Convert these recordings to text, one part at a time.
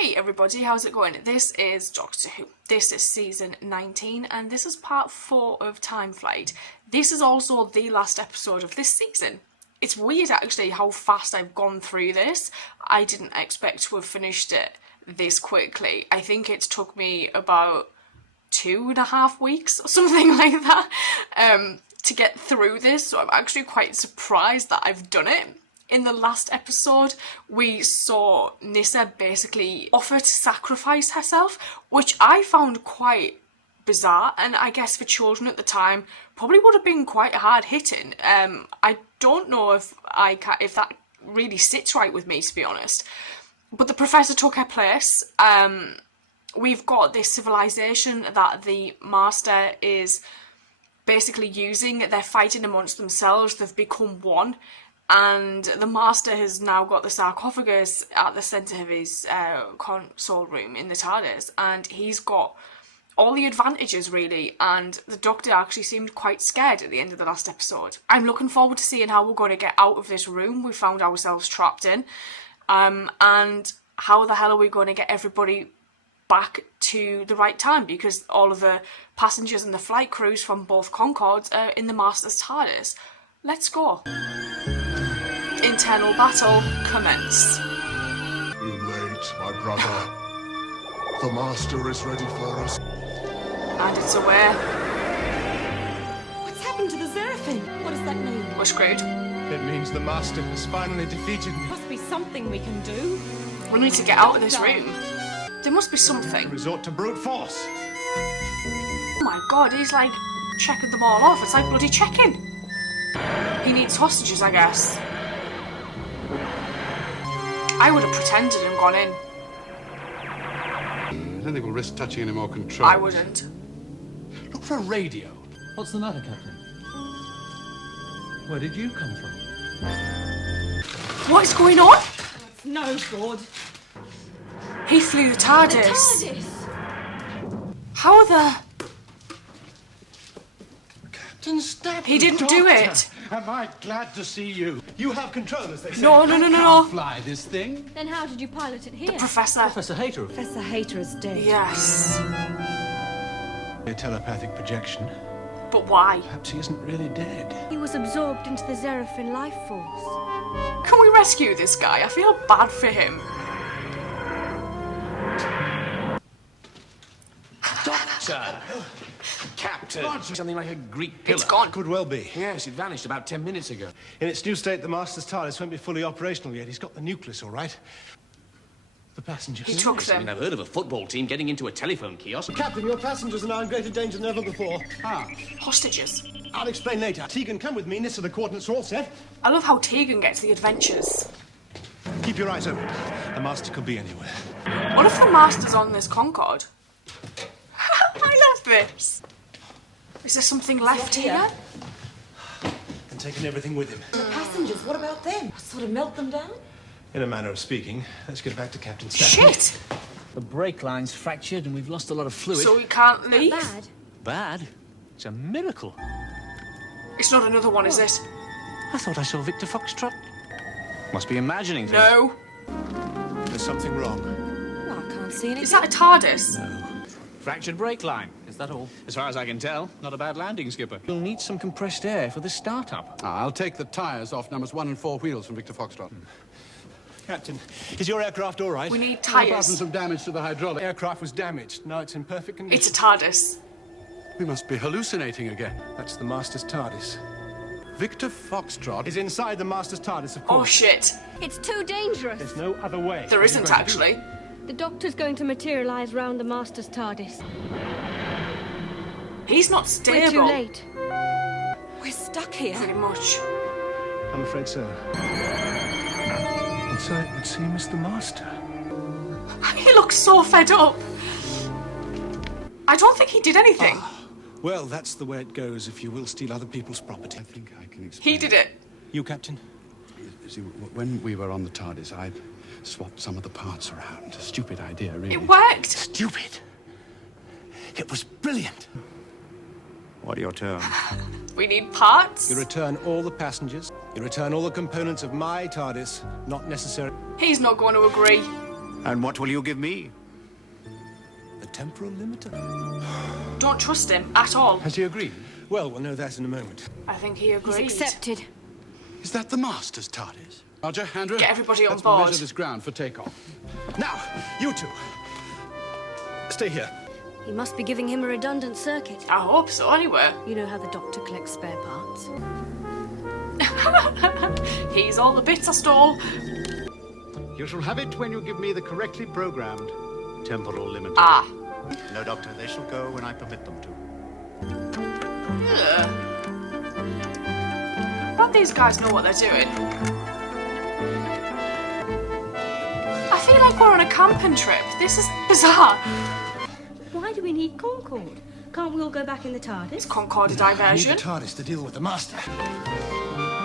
Hey everybody, how's it going? This is Doctor Who. This is season 19 and this is part 4 of Time Flight. This is also the last episode of this season. It's weird actually how fast I've gone through this. I didn't expect to have finished it this quickly. I think it took me about 2.5 weeks or something like that to get through this, so I'm actually quite surprised that I've done it. In the last episode, we saw Nyssa basically offer to sacrifice herself, which I found quite bizarre, and I guess for children at the time probably would have been quite hard hitting. I don't know if that really sits right with me, to be honest. But the Professor took her place. We've got this civilization that the Master is basically using. They're fighting amongst themselves. They've become one. And the Master has now got the sarcophagus at the centre of his console room in the TARDIS, and he's got all the advantages really, and the Doctor actually seemed quite scared at the end of the last episode. I'm looking forward to seeing how we're going to get out of this room we found ourselves trapped in, and how the hell are we going to get everybody back to the right time, because all of the passengers and the flight crews from both Concords are in the Master's TARDIS. Let's go. Internal battle commence. Too late, my brother. The Master is ready for us. And it's aware. What's happened to the Seraphim? What does that mean? We're screwed. It means the Master has finally defeated me. Must be something we can do. We need to get out of this room. There must be something. Resort to brute force. Oh my god, he's like checking them all off. It's like bloody checking. He needs hostages, I guess. I would have pretended and gone in. I don't think we'll risk touching any more controls. I wouldn't. Look for a radio. What's the matter, Captain? Where did you come from? What is going on? It's no good. He flew the TARDIS. The TARDIS. How are the... Captain, stop. He didn't do it. Am I glad to see you? You have control, as they say. No. Fly this thing? Then how did you pilot it here? Professor. Professor Hayter. Professor Hayter is dead. Yes. A telepathic projection. But why? Perhaps he isn't really dead. He was absorbed into the Seraphim life force. Can we rescue this guy? I feel bad for him. Doctor! Captain! Something like a Greek pillar. It's gone. Could well be. Yes, it vanished about 10 minutes ago. In its new state, the Master's TARDIS won't be fully operational yet. He's got the nucleus, all right. The passengers. He took Yes, I mean, them. I've heard of a football team getting into a telephone kiosk. Captain, your passengers are now in greater danger than ever before. Hostages. I'll explain later. Tegan, come with me. Nyssa, the coordinates are all set. I love how Tegan gets the adventures. Keep your eyes open. The Master could be anywhere. What if the Master's on this Concorde? I love this. Is there something left here? And taken everything with him. The passengers, what about them? Sort of melt them down? In a manner of speaking. Let's get back to Captain Stafford. Shit! The brake line's fractured and we've lost a lot of fluid. So we can't leave? Bad. Bad? It's a miracle. It's not another one, is it? I thought I saw Victor Foxtrot. Must be imagining things. No. There's something wrong. Well, I can't see anything. Is that a TARDIS? Fractured brake line. Is that all? As far as I can tell, not a bad landing, Skipper. You'll need some compressed air for the startup. I'll take the tyres off numbers 1 and 4 wheels from Victor Foxtrot. Captain, is your aircraft all right? We need Apart from tyres. some damage to the hydraulic. Aircraft was damaged. Now it's in perfect condition. It's a TARDIS. We must be hallucinating again. That's the Master's TARDIS. Victor Foxtrot Is inside the Master's TARDIS, of Oh course. shit. It's too dangerous. There's no other way. There isn't actually. The Doctor's going to materialise round the Master's TARDIS. He's not We're stable. too late. We're stuck here. Pretty much. I'm afraid so. And so it would seem as the Master. He looks so fed up. I don't think he did anything. Well, that's the way it goes if you will steal other people's property. I think I can explain. He did it. You, Captain? You see, when we were on the TARDIS, I swapped some of the parts around. A stupid idea, really. It worked. Stupid. It was brilliant. What are your terms? We need parts. You return all the passengers. You return all the components of my TARDIS, not necessary. He's not going to agree. And what will you give me? The temporal limiter? Don't trust him at all. Has he agreed? Well, we'll know that in a moment. I think he agreed. He's accepted. Is that the Master's TARDIS? Roger, Andrew. Get everybody on let's board. measure this ground for takeoff. Now, you two. Stay here. He must be giving him a redundant circuit. I hope so, anyway. You know how the doctor collects spare parts. He's all the bits I stole. You shall have it when you give me the correctly programmed temporal limiter. Ah. No, Doctor, they shall go when I permit them to. Ugh. But these guys know what they're doing. I feel like we're on a camping trip. This is bizarre. Why do we need Concorde? Can't we all go back in the TARDIS? It's Concorde I need diversion. the TARDIS to deal with the Master.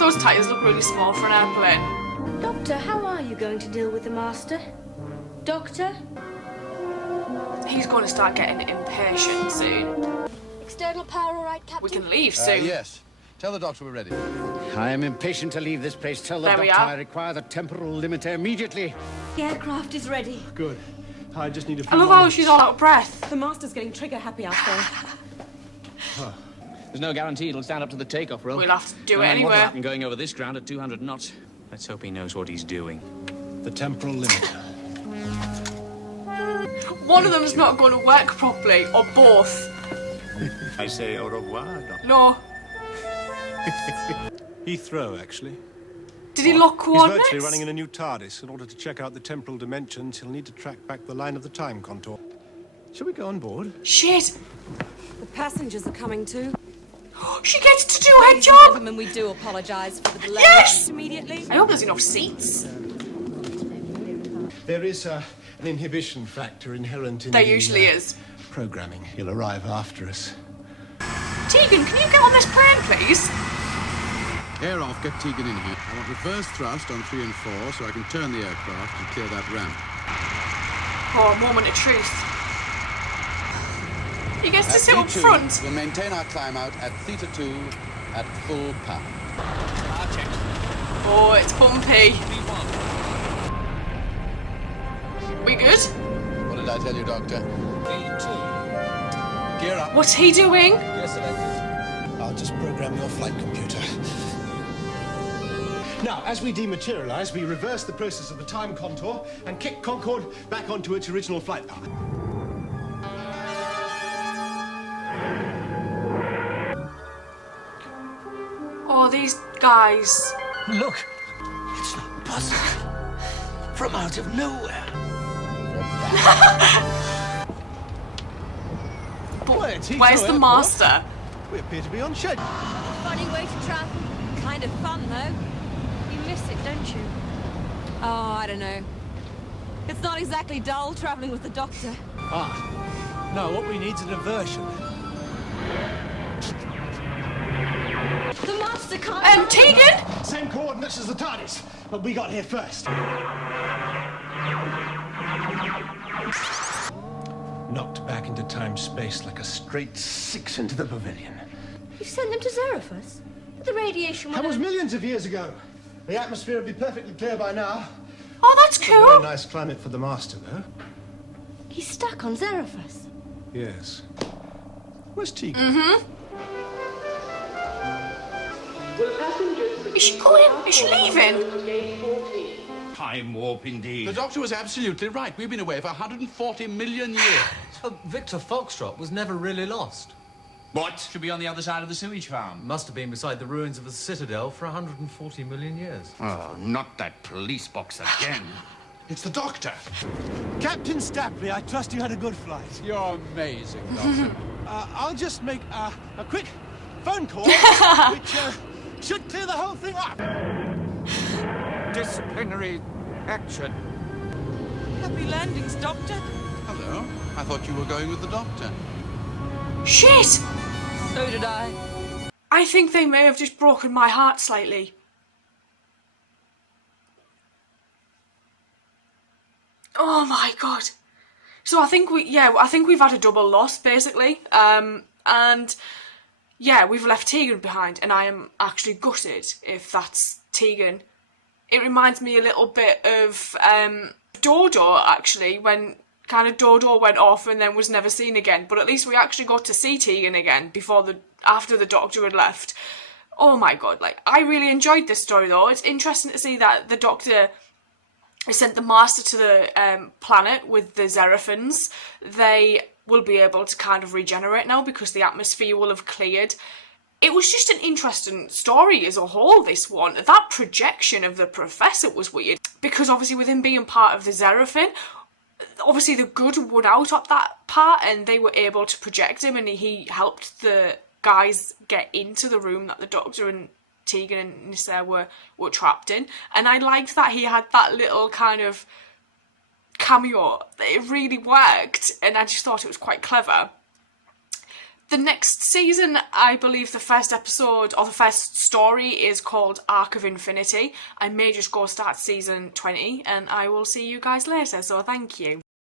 Those tires look really small for an airplane. Doctor, how are you going to deal with the Master? Doctor? He's going to start getting impatient soon. External power all right, Captain? We can leave soon. Yes. Tell the Doctor we're ready. I am impatient to leave this place. Tell the There we Doctor are. I require the temporal limiter immediately. The aircraft is ready. Good. I just need a few I love more how minutes. she's all out of breath. The Master's getting trigger happy out there. There's no guarantee it'll stand up to the takeoff, Will. We'll have to do No it matter what anyway. happened going over this ground at 200 knots. Let's hope he knows what he's doing. The temporal limiter. One of them's not going to work properly, or both. I say au revoir, Doctor. No. Heathrow, actually. Did he lock He's coordinates? virtually running in a new TARDIS. In order to check out the temporal dimensions, he'll need to track back the line of the time contour. Shall we go on board? Shit. The passengers are coming too. She gets to do her Ladies and job. gentlemen, we do apologise for the delay. Yes! Immediately. I hope there's enough seats. There is an inhibition factor inherent in There the, usually is. programming. He'll arrive after us. Tegan, can you get on this plane, please? Air off, get Tegan in here. I want reverse thrust on 3 and 4 so I can turn the aircraft and clear that ramp. Oh, a moment of truth. He gets to At sit up V2, front. We'll maintain our climb out at theta 2 at full power. Oh, it's bumpy. We good? What did I tell you, Doctor? Gear up. What's he doing? I'll just program your flight computer. Now, as we dematerialize, we reverse the process of the time contour and kick Concorde back onto its original flight path. Oh, these guys. Look, it's not possible. From out of nowhere. But Well, it's Heathrow where's the Airport. master? We appear to be on schedule. Funny way to travel. Kind of fun though. You miss it, don't you? Oh, I don't know. It's not exactly dull travelling with the Doctor. Ah. No, what we need's a diversion. The Master can't... Tegan? Same coordinates as the TARDIS, but we got here first. Knocked back into time-space like a straight 6 into the pavilion. You sent them to Zerifus? But the radiation That went... was millions of years ago. The atmosphere would be perfectly clear by now. Oh, that's A very cool. nice climate for the Master, though. He's stuck on Zerifus. Yes. Where's Tegan? Is she going? Is she leaving? Time warp indeed. The Doctor was absolutely right. We've been away for 140 million years. So Victor Foxtrot was never really lost. What? Should be on the other side of the sewage farm. Must have been beside the ruins of the Citadel for 140 million years. Oh, not that police box again. It's the Doctor. Captain Stapley, I trust you had a good flight. You're amazing, Doctor. I'll just make a quick phone call, which should clear the whole thing up. Disciplinary action. Happy landings, Doctor. Hello. I thought you were going with the Doctor. Shit! So did I. I think they may have just broken my heart slightly. Oh my god. So I think we've had a double loss basically. And yeah, we've left Tegan behind and I am actually gutted if that's Tegan. It reminds me a little bit of Dodo, actually, when kind of Dodo went off and then was never seen again, but at least we actually got to see Tegan again after the Doctor had left. Oh my god, like, I really enjoyed this story though. It's interesting to see that the Doctor sent the Master to the planet with the Zeraphins. They will be able to kind of regenerate now because the atmosphere will have cleared. It was just an interesting story as a whole, this one. That projection of the Professor was weird, because obviously with him being part of the Zeraphin, obviously the good won out of that part and they were able to project him, and he helped the guys get into the room that the Doctor and Tegan and Nyssa were trapped in. And I liked that he had that little kind of cameo. It really worked, and I just thought it was quite clever. The next season, I believe the first episode, or the first story, is called Arc of Infinity. I may just go start season 20, and I will see you guys later, so thank you.